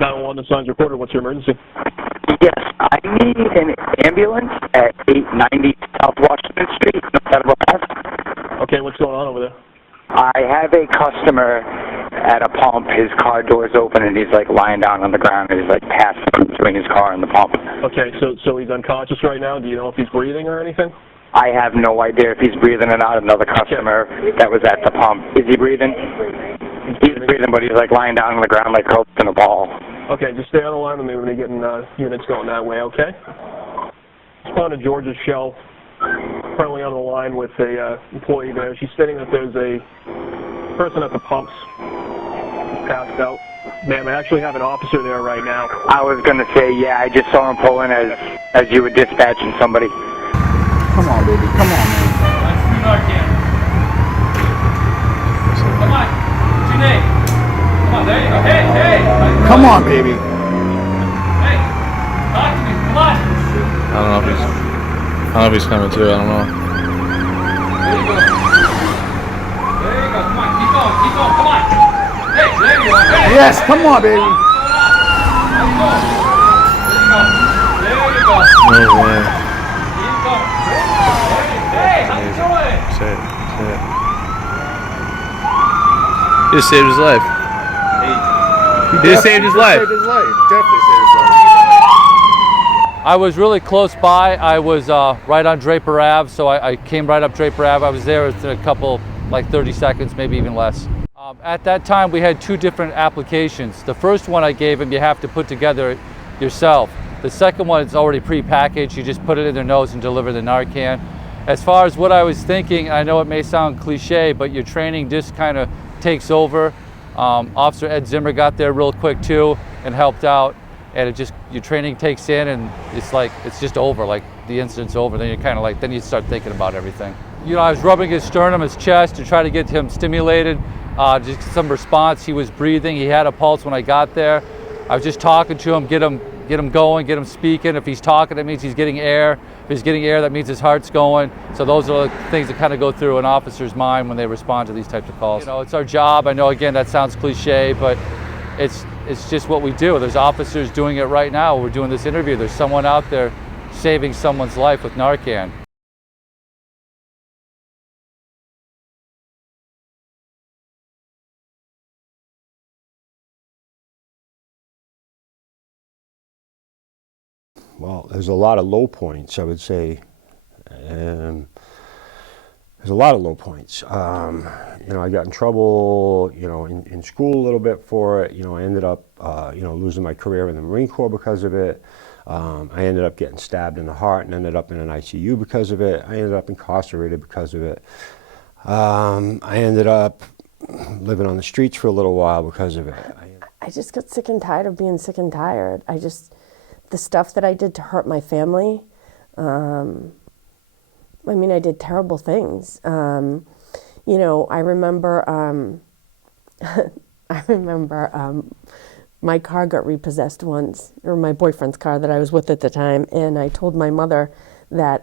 911, the sign's recorded. What's your emergency? Yes, I need an ambulance at 890 South Washington Street, Federal Ave. Okay, what's going on over there? I have a customer at a pump. His car door's open and he's like lying down on the ground and he's like passed between his car and the pump. Okay, so he's unconscious right now. Do you know if he's breathing or anything? I have no idea if he's breathing or not. Another customer that was at the pump. Is he breathing? He's breathing, but he's like lying down on the ground like curled in a ball. Okay, just stay on the line with me when you're getting units going that way, okay? Respond to George's Shell. Currently on the line with a employee there. She's stating that there's a person at the pumps passed out. Ma'am, I actually have an officer there right now. I was going to say, yeah, I just saw him pull in as you were dispatching somebody. Come on, baby. Come on, man. Come on. What's your name? Come on, there you go. Hey, hey. Come on, baby. Hey, talk to me. Come on. I don't know if he's coming too. I don't know. There you go. There you go. Come on. Keep going. Keep going. Come on. Hey, there you go. Hey. Yes, come on, baby. There you go. There you go. No way. Keep going. Hey, how you doing? Say it. Say it. He just saved his life. He just saved his life. Saved his life. Definitely saved his life. I was really close by. I was right on Draper Ave, so I came right up Draper Ave. I was there within a couple, like 30 seconds, maybe even less. At that time, we had two different applications. The first one I gave him, you have to put together yourself. The second one is already pre-packaged. You just put it in their nose and deliver the Narcan. As far as what I was thinking, I know it may sound cliche, but your training just kind of takes over. Officer Ed Zimmer got there real quick too and helped out. And it just, your training takes in and it's like, it's just over, like the incident's over. Then you're kind of like, then you start thinking about everything. You know, I was rubbing his sternum, his chest to try to get him stimulated, just some response. He was breathing, he had a pulse when I got there. I was just talking to him, get him going, get him speaking. If he's talking, that means he's getting air. If he's getting air, that means his heart's going. So those are the things that kind of go through an officer's mind when they respond to these types of calls. You know, it's our job. I know, again, that sounds cliche, but it's just what we do. There's officers doing it right now. We're doing this interview. There's someone out there saving someone's life with Narcan. Well, there's a lot of low points, I would say. There's a lot of low points. You know, I got in trouble, you know, in school a little bit for it. You know, I ended up, you know, losing my career in the Marine Corps because of it. I ended up getting stabbed in the heart and ended up in an ICU because of it. I ended up incarcerated because of it. I ended up living on the streets for a little while because of it. I just got sick and tired of being sick and tired. The stuff that I did to hurt my family, I mean, I did terrible things. You know, I remember, my car got repossessed once, or my boyfriend's car that I was with at the time, and I told my mother that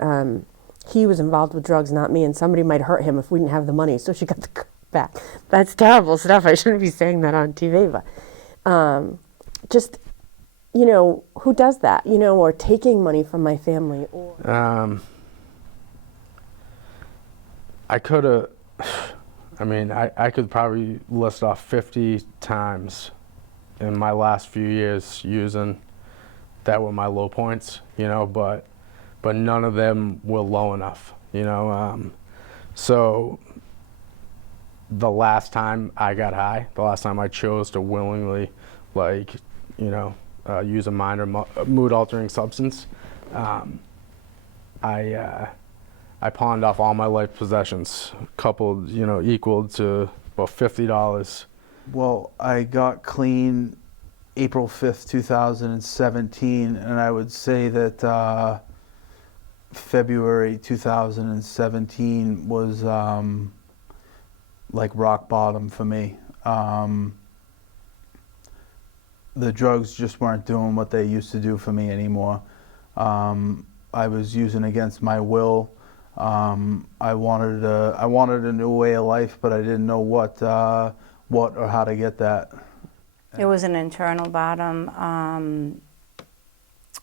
he was involved with drugs, not me, and somebody might hurt him if we didn't have the money, so she got the car back. That's terrible stuff. I shouldn't be saying that on TV, but just, you know, who does that, you know, or taking money from my family? Or I could have, I mean, I could probably list off 50 times in my last few years using that were my low points, you know, but none of them were low enough, you know. So the last time I got high, the last time I chose to willingly, like, you know, use a minor mood-altering substance, I pawned off all my life possessions, coupled, you know, equal to about $50. Well, I got clean April 5th, 2017, and I would say that February 2017 was like rock bottom for me. The drugs just weren't doing what they used to do for me anymore. I was using against my will. I wanted a new way of life, but I didn't know what or how to get that. It was an internal bottom.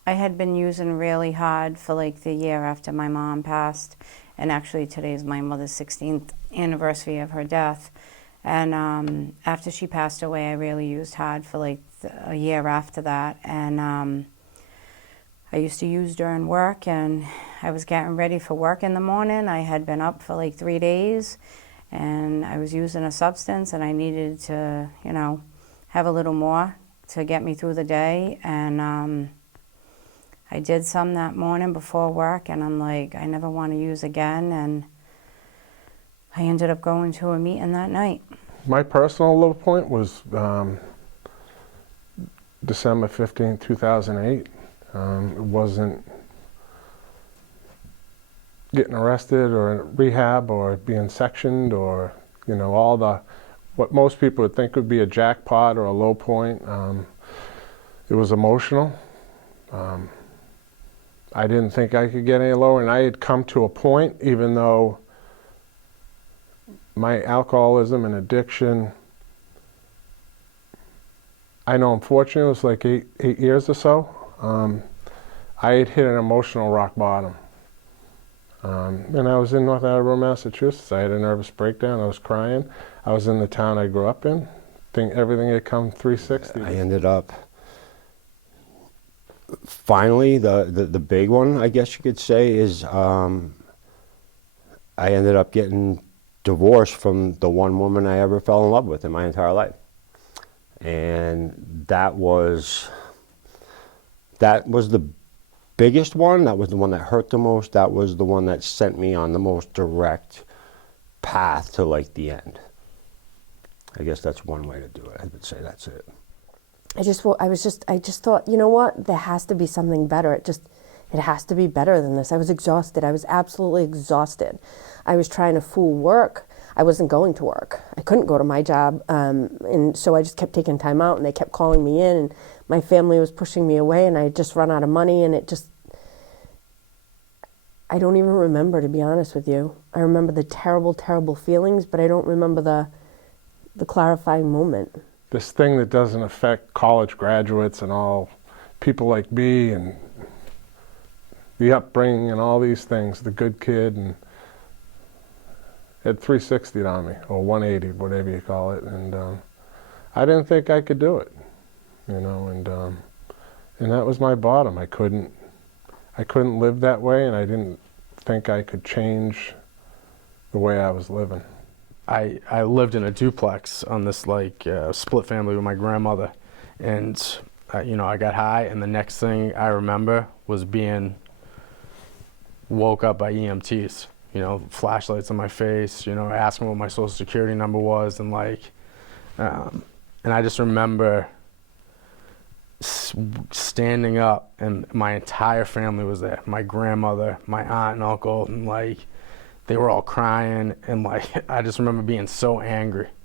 I had been using really hard for like the year after my mom passed, and actually today's my mother's 16th anniversary of her death. And after she passed away, I really used hard for like a year after that. And I used to use during work, and I was getting ready for work in the morning. I had been up for like 3 days, and I was using a substance, and I needed to, you know, have a little more to get me through the day. And I did some that morning before work, and I'm like, I never want to use again. And I ended up going to a meeting that night. My personal low point was December 15, 2008. It wasn't getting arrested or rehab or being sectioned or, you know, all the, what most people would think would be a jackpot or a low point. It was emotional. I didn't think I could get any lower, and I had come to a point, even though my alcoholism and addiction, I know unfortunately it was like eight years or so, I had hit an emotional rock bottom. And I was in North Attleboro, Massachusetts. I had a nervous breakdown. I was crying. I was in the town I grew up in. Everything had come 360. I ended up, finally, the big one, I guess you could say, is I ended up getting divorced from the one woman I ever fell in love with in my entire life. And that was the biggest one. That was the one that hurt the most. That was the one that sent me on the most direct path to like the end. I guess that's one way to do it. I would say that's it. I just thought, you know what? There has to be something better. It has to be better than this. I was exhausted. I was absolutely exhausted. I was trying to fool work. I wasn't going to work. I couldn't go to my job. And so I just kept taking time out, and they kept calling me in, and my family was pushing me away, and I had just run out of money, and I don't even remember, to be honest with you. I remember the terrible, terrible feelings, but I don't remember the clarifying moment. This thing that doesn't affect college graduates and all people like me and the upbringing and all these things, the good kid, and had 360'd on me, or 180, whatever you call it, and I didn't think I could do it, you know, and that was my bottom. I couldn't live that way, and I didn't think I could change the way I was living. I lived in a duplex on this like split family with my grandmother, and you know, I got high, and the next thing I remember was being woke up by EMTs. You know, flashlights on my face, you know, asking what my social security number was, and like, and I just remember standing up, and my entire family was there. My grandmother, my aunt and uncle, and like, they were all crying, and like, I just remember being so angry.